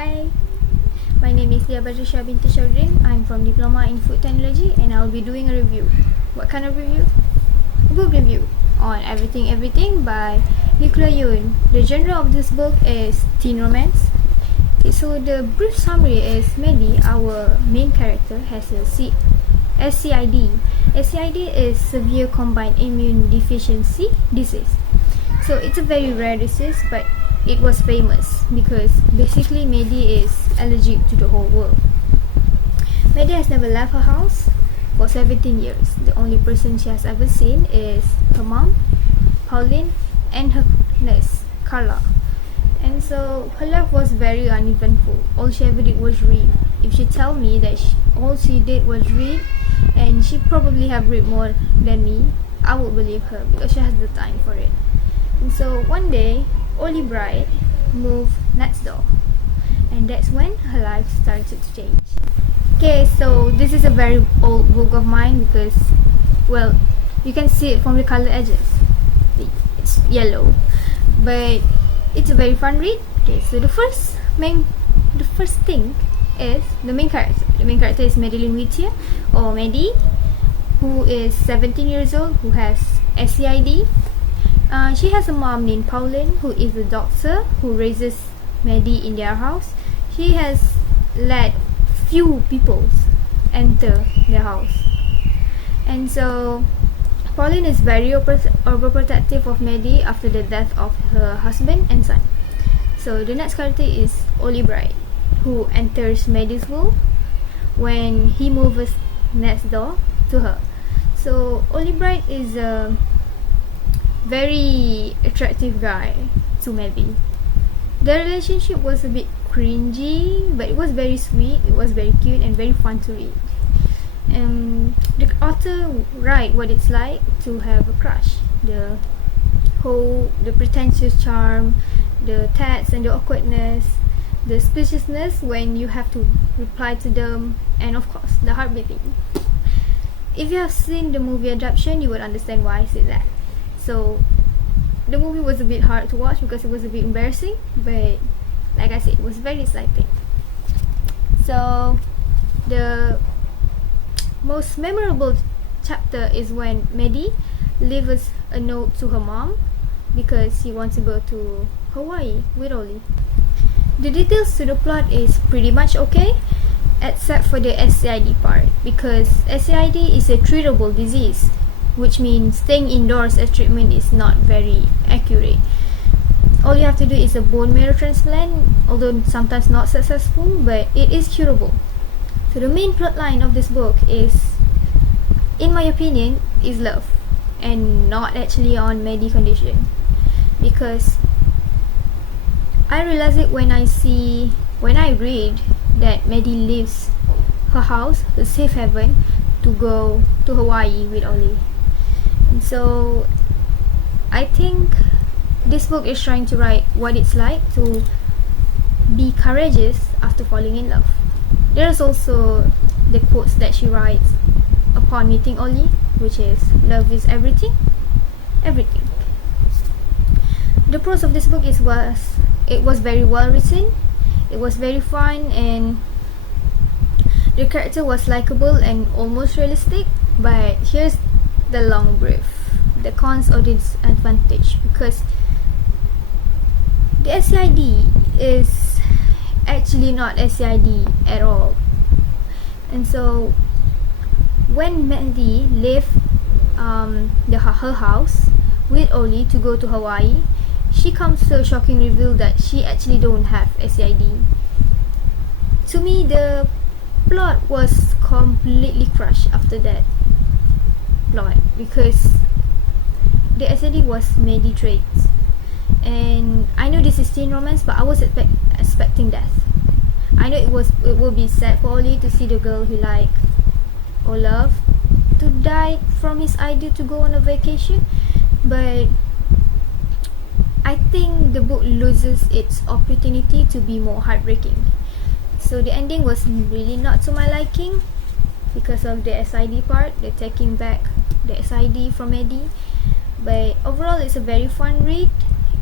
Hi, my name is Batrisyia Binti Sharudin. I'm from Diploma in Food Technology and I'll be doing a review. What kind of review? A book review on Everything by UniKL. The genre of this book is teen romance. Okay, so the brief summary is Maddie, our main character, has a SCID. SCID is severe combined immune deficiency disease. So it's a very rare disease, but it was famous because basically Maddie is allergic to the whole world. Maddie has never left her house for 17 years. The only person she has ever seen is her mom, Pauline, and her nurse, Carla. And so her life was very uneventful. All she ever did was read. If she tell me that all she did was read, and she probably have read more than me, I would believe her because she has the time for it. And so one day, Olympiad moved next door, and that's when her life started to change. Okay, so this is a very old book of mine because, well, you can see it from the color edges. It's yellow, but it's a very fun read. Okay, so the first thing is the main character. The main character is Dhia, or Maddie, who is 17 years old, who has SCID. She has a mom named Pauline, who is a doctor who raises Maddie in their house. She has let few people enter their house, and so Pauline is very overprotective of Maddie after the death of her husband and son. So the next character is Olympiad, who enters Maddie's world when he moves next door to her. So Olympiad is a very attractive guy to Maddie. Their relationship was a bit cringy, but it was very sweet, it was very cute and very fun to read. The author write what it's like to have a crush, the pretentious charm, the tats and the awkwardness, the speechlessness when you have to reply to them, and of course the heartbeating. If you have seen the movie adaptation, you would understand why I said that. So the movie was a bit hard to watch because it was a bit embarrassing, but like I said, it was very exciting. So the most memorable chapter is when Maddie leaves a note to her mom because she wants to go to Hawaii with Oli. The details to the plot is pretty much okay, except for the SCID part, because SCID is a treatable disease, which means staying indoors as treatment is not very accurate. All you have to do is a bone marrow transplant, although sometimes not successful, but it is curable. So the main plot line of this book is, in my opinion, is love, and not actually on Maddie condition. Because I realize it when I read that Maddie leaves her house, the safe haven, to go to Hawaii with Oli. And so I think this book is trying to write what it's like to be courageous after falling in love. There's also the quotes that she writes upon meeting Oli, which is, love is everything. The prose of this book was very well written, it was very fun, and the character was likable and almost realistic. But here's the long brief, the cons or disadvantage, because the SCID is actually not SCID at all. And so when Maddie left her house with Oli to go to Hawaii, she comes to a shocking reveal that she actually don't have SCID. To me, the plot was completely crushed after that plot, because the SCID was Maddie traits. And I know this is teen romance, but I was expecting death. I know it will be sad for Oli to see the girl he like or love to die from his idea to go on a vacation, but I think the book loses its opportunity to be more heartbreaking. So the ending was really not to my liking because of the SID part, the taking back the SID from Maddie. But overall, it's a very fun read.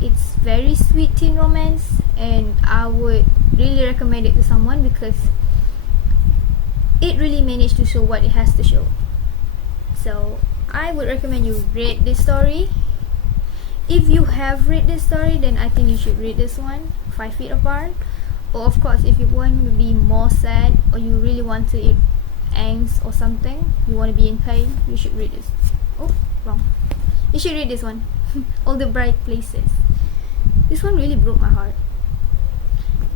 It's very sweet teen romance, and I would really recommend it to someone because it really managed to show what it has to show. So I would recommend you read this story. If you have read this story, then I think you should read this one, 5 Feet Apart. Or of course, if you want to be more sad, or you really want to eat angst or something, you want to be in pain, you should read this. Oh, wrong. You should read this one, All the Bright Places. This one really broke my heart.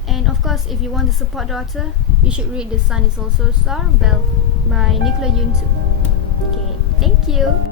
And of course, if you want to support the author, you should read The Sun Is Also a Star, Belle by Nicola Yuntu. Okay, thank you.